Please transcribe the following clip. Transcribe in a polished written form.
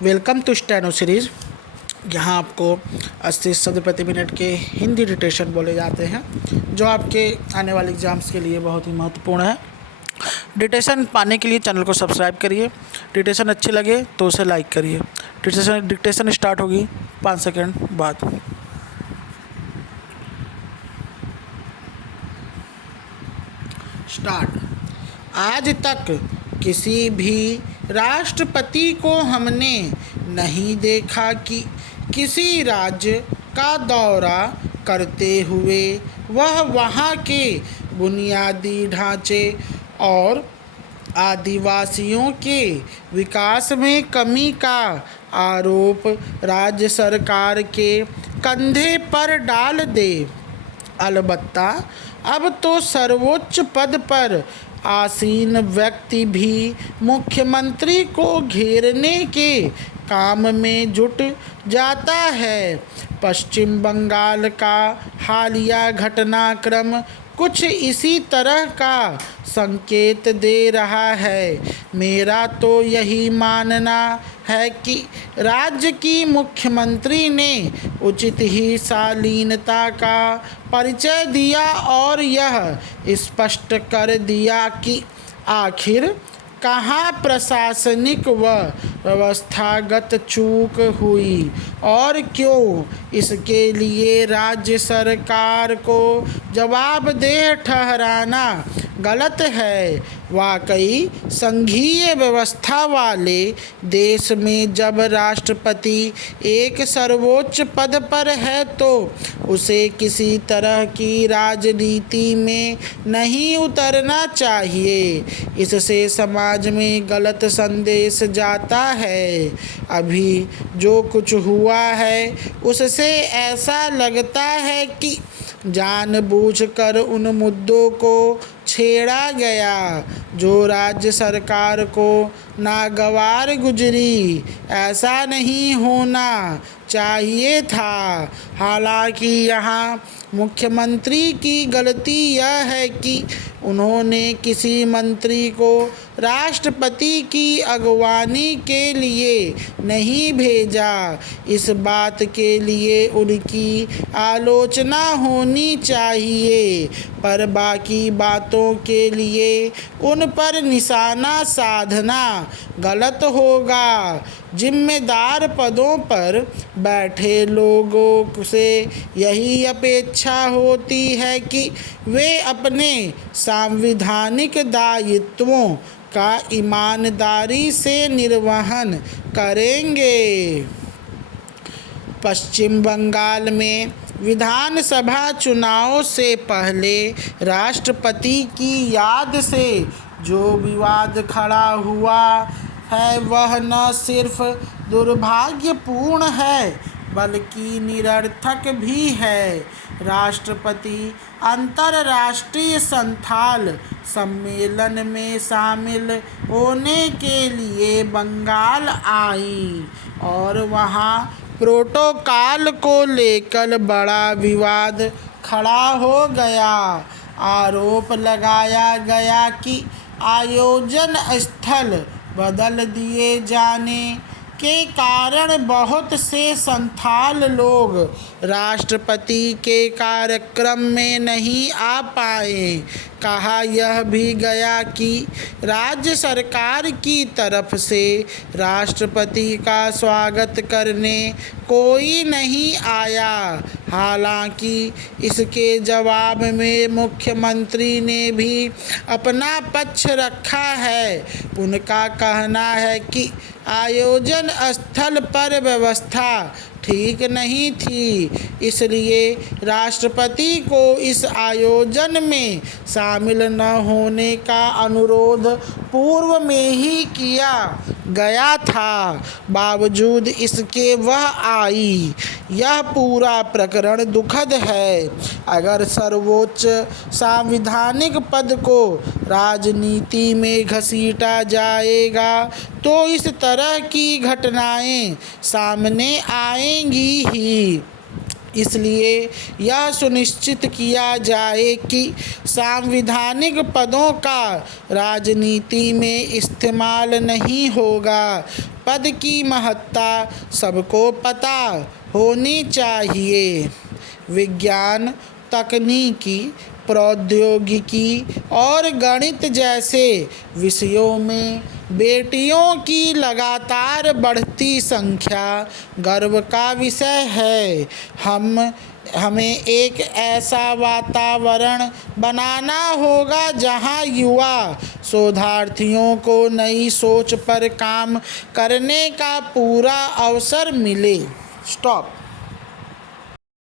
Welcome to steno series. यहाँ आपको 80 शब्द प्रति मिनट के हिंदी डिक्टेशन बोले जाते हैं, जो आपके आने वाले एग्ज़ाम्स के लिए बहुत ही महत्वपूर्ण है। डिक्टेशन पाने के लिए चैनल को सब्सक्राइब करिए। डिक्टेशन अच्छी लगे तो उसे लाइक करिए। डिक्टेशन स्टार्ट होगी 5 सेकंड बाद। स्टार्ट। आज तक किसी भी राष्ट्रपति को हमने नहीं देखा कि किसी राज्य का दौरा करते हुए वह वहाँ के बुनियादी ढांचे और आदिवासियों के विकास में कमी का आरोप राज्य सरकार के कंधे पर डाल दे। अलबत्ता अब तो सर्वोच्च पद पर आसीन व्यक्ति भी मुख्यमंत्री को घेरने के काम में जुट जाता है। पश्चिम बंगाल का हालिया घटनाक्रम कुछ इसी तरह का संकेत दे रहा है। मेरा तो यही मानना है कि राज्य की मुख्यमंत्री ने उचित ही शालीनता का परिचय दिया और यह स्पष्ट कर दिया कि आखिर कहाँ प्रशासनिक व व्यवस्थागत चूक हुई और क्यों इसके लिए राज्य सरकार को जवाबदेह ठहराना गलत है। वाकई संघीय व्यवस्था वाले देश में जब राष्ट्रपति एक सर्वोच्च पद पर है तो उसे किसी तरह की राजनीति में नहीं उतरना चाहिए। इससे समाज में गलत संदेश जाता है। अभी जो कुछ हुआ है उससे ऐसा लगता है कि जानबूझकर उन मुद्दों को छेड़ा गया जो राज्य सरकार को नागवार गुजरी। ऐसा नहीं होना चाहिए था। हालांकि यहाँ मुख्यमंत्री की गलती यह है कि उन्होंने किसी मंत्री को राष्ट्रपति की अगवानी के लिए नहीं भेजा। इस बात के लिए उनकी आलोचना होनी चाहिए, पर बाकी बातों के लिए उन पर निशाना साधना गलत होगा। जिम्मेदार पदों पर बैठे लोगों से यही अपेक्षा होती है कि वे अपने संवैधानिक दायित्वों का ईमानदारी से निर्वहन करेंगे। पश्चिम बंगाल में विधानसभा चुनाव से पहले राष्ट्रपति की याद से जो विवाद खड़ा हुआ है वह न सिर्फ दुर्भाग्यपूर्ण है बल्कि निरर्थक भी है। राष्ट्रपति अंतर्राष्ट्रीय संथाल सम्मेलन में शामिल होने के लिए बंगाल आई और वहां प्रोटोकॉल को लेकर बड़ा विवाद खड़ा हो गया। आरोप लगाया गया कि आयोजन स्थल बदल दिए जाने के कारण बहुत से संथाल लोग राष्ट्रपति के कार्यक्रम में नहीं आ पाए। कहा यह भी गया कि राज्य सरकार की तरफ से राष्ट्रपति का स्वागत करने कोई नहीं आया। हालांकि इसके जवाब में मुख्यमंत्री ने भी अपना पक्ष रखा है। उनका कहना है कि आयोजन स्थल पर व्यवस्था ठीक नहीं थी, इसलिए राष्ट्रपति को इस आयोजन में शामिल न होने का अनुरोध पूर्व में ही किया गया था। बावजूद इसके वह आई। यह पूरा प्रकरण दुखद है। अगर सर्वोच्च संवैधानिक पद को राजनीति में घसीटा जाएगा तो इस तरह की घटनाएं सामने आएंगी ही। इसलिए यह सुनिश्चित किया जाए कि सांविधानिक पदों का राजनीति में इस्तेमाल नहीं होगा। पद की महत्ता सबको पता होनी चाहिए। विज्ञान, तकनीकी, प्रौद्योगिकी और गणित जैसे विषयों में बेटियों की लगातार बढ़ती संख्या गर्व का विषय है। हमें एक ऐसा वातावरण बनाना होगा जहां युवा शोधार्थियों को नई सोच पर काम करने का पूरा अवसर मिले। स्टॉप।